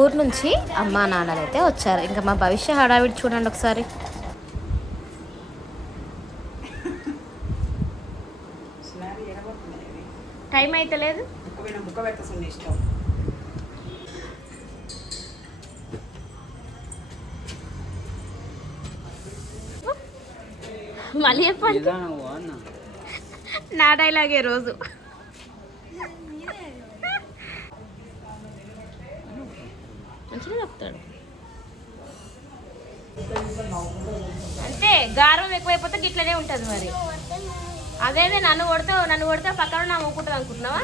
ఊరు నుంచి అమ్మా నాన్నలు అయితే వచ్చారు. ఇంకా మా భవిష్య హడావిడి చూడండి ఒకసారి. టైం అయితే లేదు. మళ్ళీ చెప్పండి. నా డైలాగే రోజు. మంచిగా చెప్తాడు. అంటే గారం ఎక్కువైపోతే గిట్లనే ఉంటుంది మరి. అదేదే నన్ను కొడితే పక్కన నా మూకుంటుంది అనుకుంటున్నావా?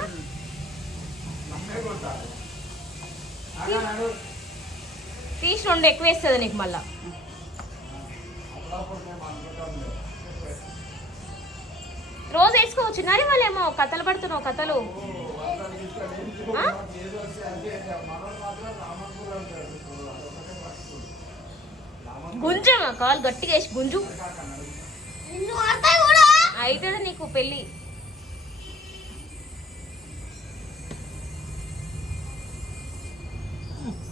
తీసి 2 ఎక్కువ వేస్తుంది నీకు. మళ్ళా రోజు వేసుకోవచ్చు. కానీ వాళ్ళేమో కథలు పడుతున్నావు. కథలు గుంజమ్మా, కాలు గట్టిగా వేసి గుంజు. అయితే నీకు పెళ్ళి.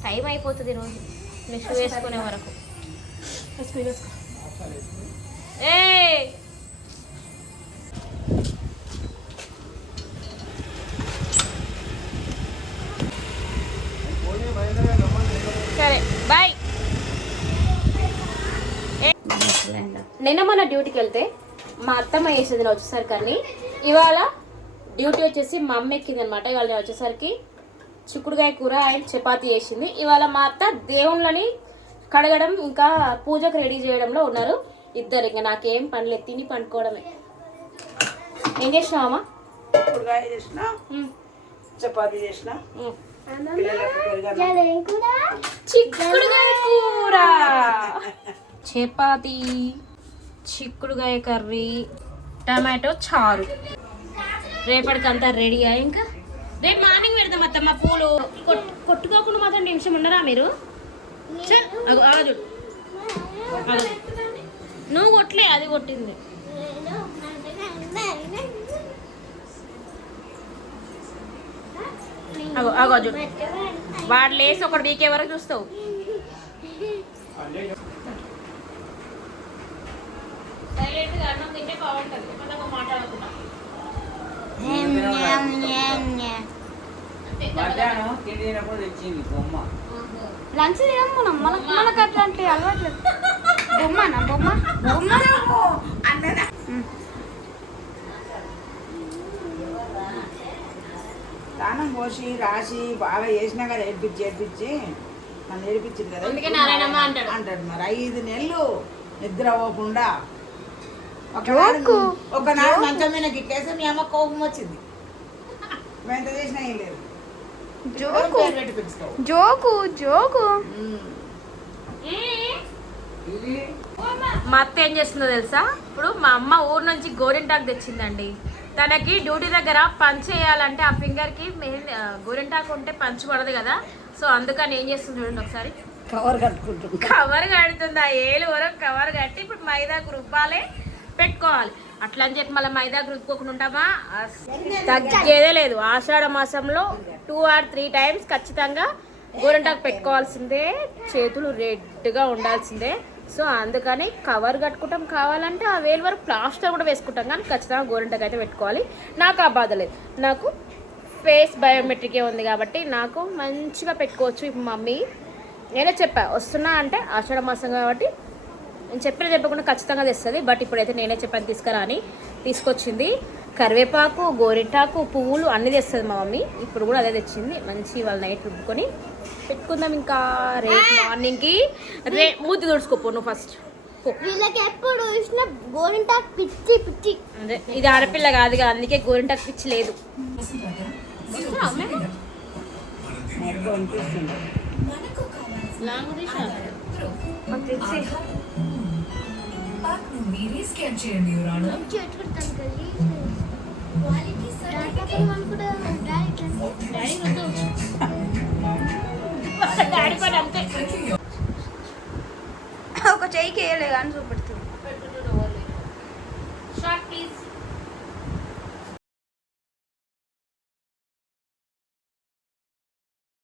టైం అయిపోతుంది రోజు నెక్స్ట్ వేసుకునే వరకు. ఏ సరే బాయ్. నిన్న మన డ్యూటీకి వెళ్తే మా అత్తమ్మ వేసేది నేను వచ్చేసరికి, కానీ ఇవాళ డ్యూటీ వచ్చేసి మా అమ్మ ఎక్కింది అనమాట. ఇవాళ నేను వచ్చేసరికి చిక్కుడుకాయ కూర అండ్ చపాతీ చేసింది. ఇవాళ మా అత్త దేవుళ్ళని కడగడం ఇంకా పూజకు రెడీ చేయడంలో ఉన్నారు ఇద్దరు. ఇంకా నాకేం పనిలేదు, తిని పండుకోవడమే. ఏం చేసినావమ్మా? చిక్కుడుకాయ చేసిన, చపాతీ చేసిన, చిక్కుడుకాయ కూర, చపాతీ, చిక్కుడుకాయ కర్రీ, టమాటో చారు. రేపటికంతా రెడీయా? ఇంకా రేపు మార్నింగ్ పెడదాం అత్తమ్మ. పూలు కొట్టుకోకుండా మాత్రం నిమిషం ఉండరా మీరు? నువ్వు కొట్టలే, అది కొట్టింది. అగో వాడు లేసి ఒకటి వీకే వరకు చూస్తావు. సైలెంట్గా అన్నం తింటే బాగుంటుంది. మాట్లాడకుండా లంచ్ తినము మనకు అట్లాంటి అలవాట్లేదు. బొమ్మ దానం పోసి రాసి బాగా చేసినా కదా, ఏడిపించి నన్ను ఏడిపించింది కదా అంటాడు. మరి 5 నెలలు నిద్ర పోకుండా ఒకనాడు మంచం మీద గిట్టేసి మీ అమ్మ కోపం వచ్చింది. ఎంత చేసినా ఏం లేదు. జోకు మా అత్త ఏం చేస్తుందో తెలుసా? ఇప్పుడు మా అమ్మ ఊరు నుంచి గోరింటాకు తెచ్చిందండి. తనకి డ్యూటీ దగ్గర పంచ్ చేయాలంటే ఆ ఫింగర్కి మెయిన్ గోరింటాకు ఉంటే పంచ్ పడదు కదా. సో అందుకని ఏం చేస్తుంది చూడండి ఒకసారి. కవర్ కడుతుంది. ఆ ఏలు వరకు కవర్ కట్టి ఇప్పుడు మైదాకు రుబ్బాలే పెట్టుకోవాలి. అట్లా అని చెప్పి మళ్ళీ మైదాకు రుబ్బుకోకుండా ఉంటామా? తగ్గేదే లేదు. ఆషాఢ మాసంలో 2 or 3 times ఖచ్చితంగా గోరింటాకు పెట్టుకోవాల్సిందే. చేతులు రెడ్గా ఉండాల్సిందే. సో అందుకని కవర్ కట్టుకుంటాం. కావాలంటే ఆ వేలు వరకు ప్లాస్టర్ కూడా వేసుకుంటాం, కానీ ఖచ్చితంగా గోరింటాకు అయితే పెట్టుకోవాలి. నాకు ఆ బాధ లేదు. నాకు ఫేస్ బయోమెట్రికే ఉంది కాబట్టి నాకు మంచిగా పెట్టుకోవచ్చు. ఇప్పుడు మమ్మీ నేనే చెప్పా వస్తున్నా అంటే ఆషాఢ మాసం కాబట్టి నేను చెప్పకుండా ఖచ్చితంగా తెస్తుంది. బట్ ఇప్పుడైతే నేనే చెప్పాను తీసుకురా అని. తీసుకొచ్చింది. కరివేపాకు, గోరింటాకు, పువ్వులు అన్నీ తెస్తుంది మా మమ్మీ. ఇప్పుడు కూడా అదే తెచ్చింది. మంచి వాళ్ళ నైట్ రుబ్బుకొని పెట్టుకుందాం. ఇంకా రేపు మార్నింగ్కి మూతి తుడుచుకోపో నువ్వు ఫస్ట్. వీళ్ళకి ఎప్పుడు చూసినా గోరింటాకు పిచ్చి. అదే ఇది ఆడపిల్ల కాదుగా, అందుకే గోరింటాకు పిచ్చి లేదు. ఒక చెయ్యికి వేయలే కానీ చూపెట్టు.